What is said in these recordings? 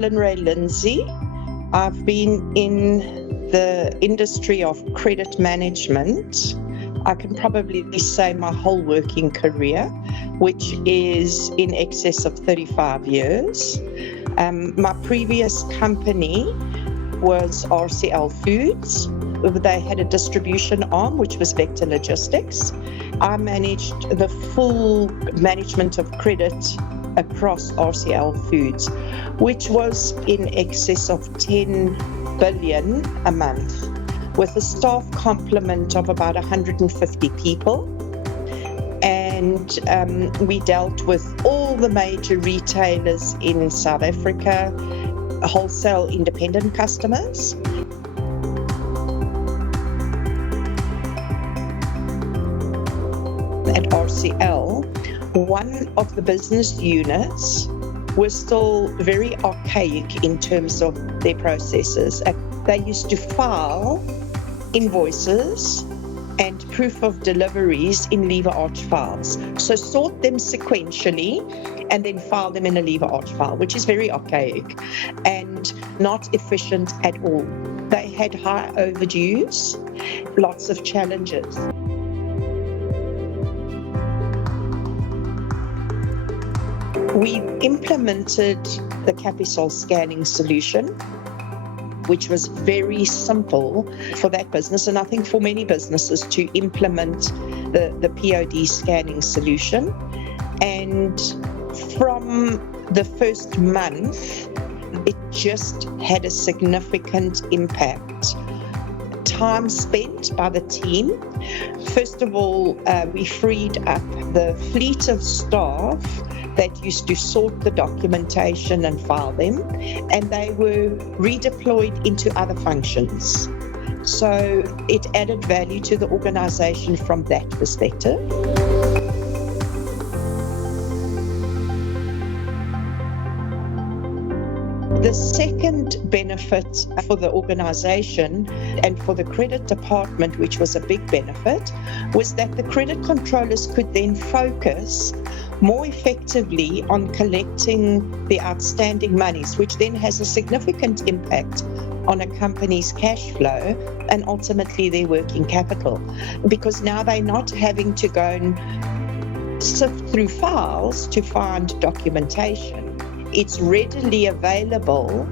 Lynrey Lindsay. I've been in the industry of credit management, I can probably say my whole working career, which is in excess of 35 years. My previous company was RCL Foods. They had a distribution arm, which was Vector Logistics. I managed the full management of credit across RCL Foods, which was in excess of 10 billion a month, with a staff complement of about 150 people. And we dealt with all the major retailers in South Africa, wholesale independent customers. At RCL, one of the business units was still very archaic in terms of their processes. They used to file invoices and proof of deliveries in lever arch files. So sort them sequentially and then file them in a lever arch file, which is very archaic and not efficient at all. They had high overdues, lots of challenges. We implemented the Capisol scanning solution, which was very simple for that business, and I think for many businesses to implement the POD scanning solution. And from the first month, it just had a significant impact. Time spent by the team. First of all, we freed up the fleet of staff that used to sort the documentation and file them, and they were redeployed into other functions. So it added value to the organization from that perspective. The second benefit for the organization and for the credit department, which was a big benefit, was that the credit controllers could then focus more effectively on collecting the outstanding monies, which then has a significant impact on a company's cash flow and ultimately their working capital. Because now they're not having to go and sift through files to find documentation. It's readily available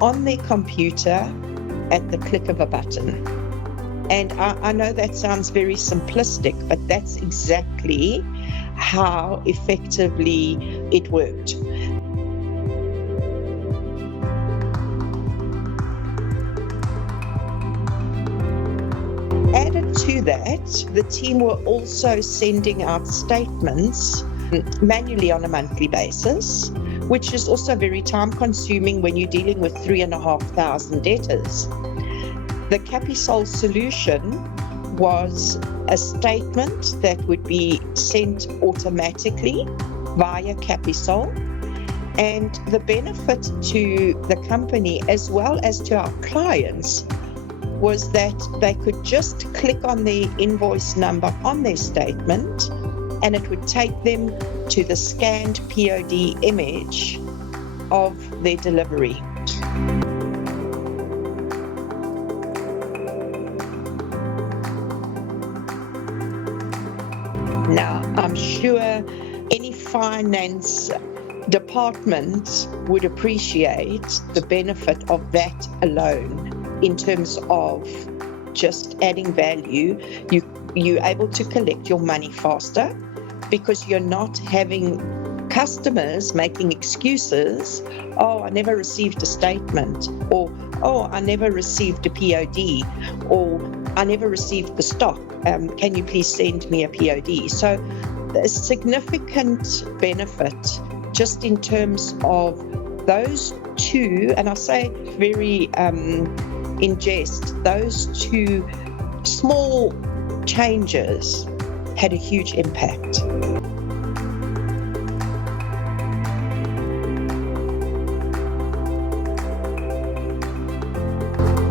on their computer at the click of a button. And I know that sounds very simplistic, but that's exactly how effectively it worked. Added to that, the team were also sending out statements manually on a monthly basis, which is also very time consuming when you're dealing with 3,500 debtors. The Capisol solution was a statement that would be sent automatically via Capisol. And the benefit to the company as well as to our clients was that they could just click on the invoice number on their statement and it would take them to the scanned POD image of their delivery. Now, I'm sure any finance department would appreciate the benefit of that alone in terms of just adding value. You're able to collect your money faster because you're not having customers making excuses. Oh, I never received a statement, or oh, I never received a POD, or I never received the stock. Can you please send me a POD? So a significant benefit just in terms of those two, and I say very in jest, those two small changes had a huge impact.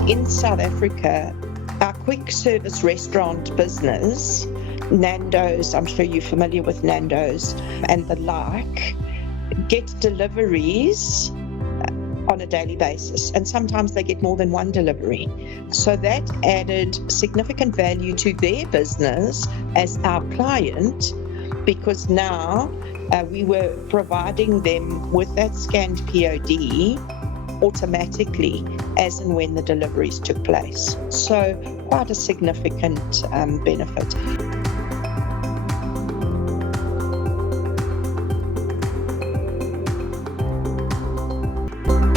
In South Africa, our quick service restaurant business, Nando's, I'm sure you're familiar with Nando's and the like, get deliveries on a daily basis, and sometimes they get more than one delivery. So that added significant value to their business as our client, because now we were providing them with that scanned POD automatically as and when the deliveries took place. So quite a significant benefit.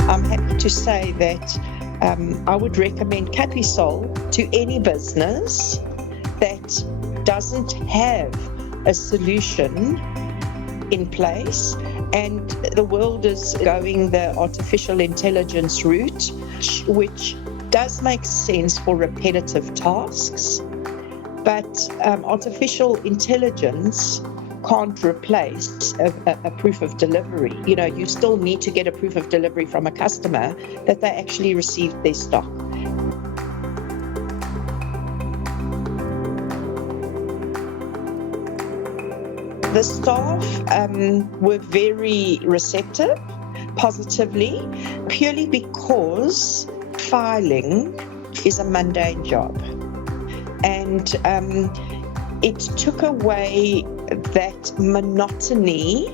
I'm happy to say that I would recommend Capisol to any business that doesn't have a solution in place, and the world is going the artificial intelligence route, which does make sense for repetitive tasks, but artificial intelligence can't replace a proof of delivery. You know, you still need to get a proof of delivery from a customer that they actually received their stock. The staff were very receptive, positively, purely because filing is a mundane job. And it took away that monotony,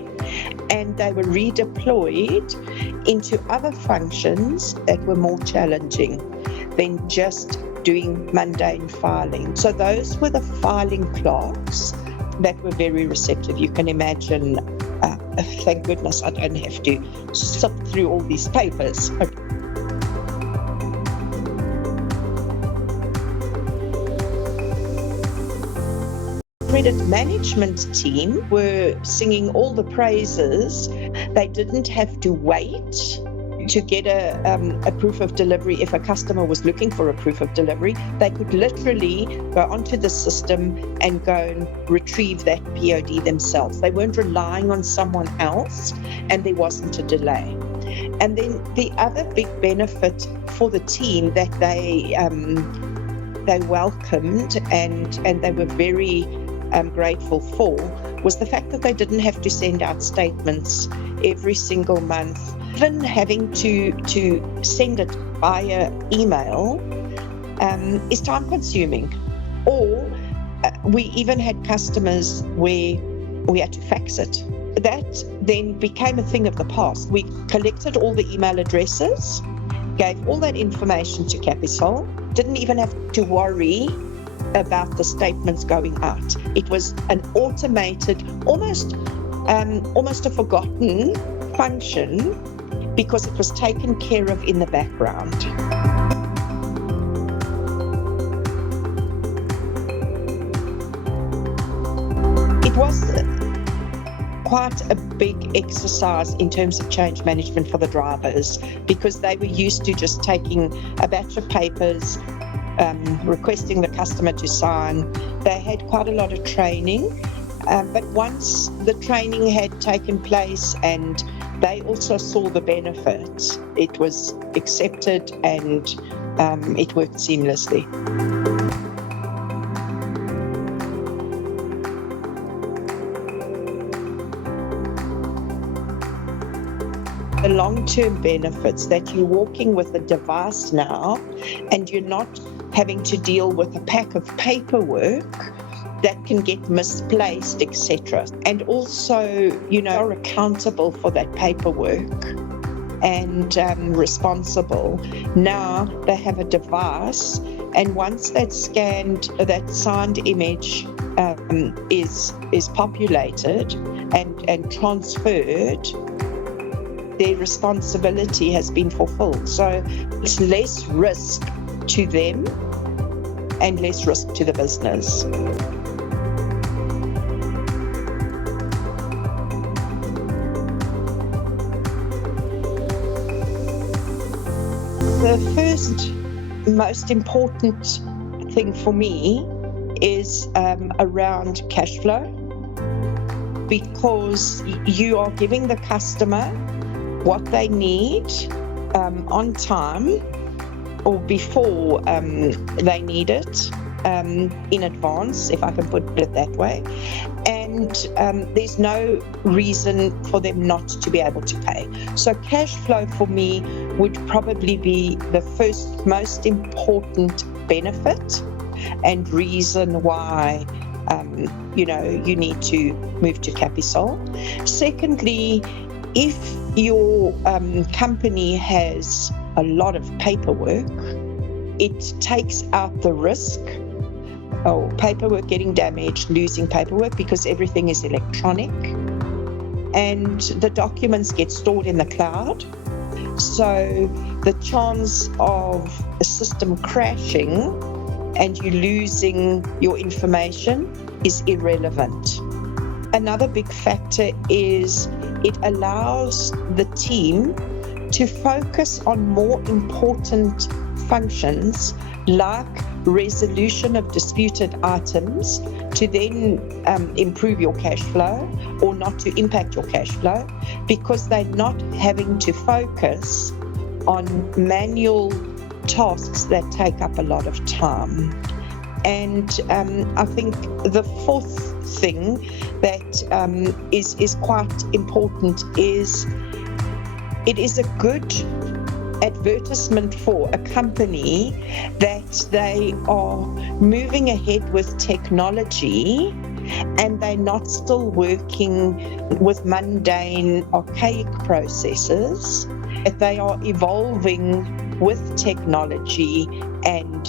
and they were redeployed into other functions that were more challenging than just doing mundane filing. So those were the filing clerks that were very receptive. You can imagine, thank goodness I don't have to sift through all these papers. Credit management team were singing all the praises. They didn't have to wait to get a proof of delivery. If a customer was looking for a proof of delivery, they could literally go onto the system and go and retrieve that POD themselves. They weren't relying on someone else, and there wasn't a delay. And then the other big benefit for the team that they welcomed and they were very grateful for was the fact that they didn't have to send out statements every single month. Even having to send it via email is time consuming. Or we even had customers where we had to fax it. That then became a thing of the past. We collected all the email addresses, gave all that information to Capisol, didn't even have to worry about the statements going out. It was an automated, almost a forgotten function, because it was taken care of in the background. It was quite a big exercise in terms of change management for the drivers, because they were used to just taking a batch of papers, requesting the customer to sign. They had quite a lot of training, but once the training had taken place and they also saw the benefits, it was accepted and it worked seamlessly. The long-term benefits that you're walking with a device now, and you're not having to deal with a pack of paperwork that can get misplaced, etc. And also, are accountable for that paperwork and responsible. Now they have a device, and once that signed image is populated and transferred, their responsibility has been fulfilled. So it's less risk to them and less risk to the business. The first most important thing for me is around cash flow, because you are giving the customer what they need on time or before they need it, in advance, if I can put it that way. And and there's no reason for them not to be able to pay. So cash flow for me would probably be the first most important benefit and reason why you need to move to Capisol. Secondly, if your company has a lot of paperwork, it takes out the risk of paperwork getting damaged, losing paperwork, because everything is electronic and the documents get stored in the cloud. So the chance of a system crashing and you losing your information is irrelevant. Another big factor is it allows the team to focus on more important functions like resolution of disputed items to then improve your cash flow or not to impact your cash flow, because they're not having to focus on manual tasks that take up a lot of time. And I think the fourth thing that is quite important is it is a good advertisement for a company that they are moving ahead with technology and they're not still working with mundane, archaic processes. They are evolving with technology and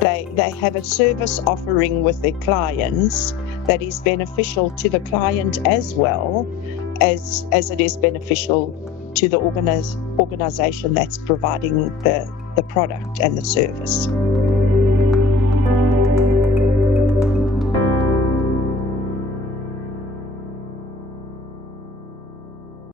they have a service offering with their clients that is beneficial to the client as well as it is beneficial to the organization that's providing the product and the service.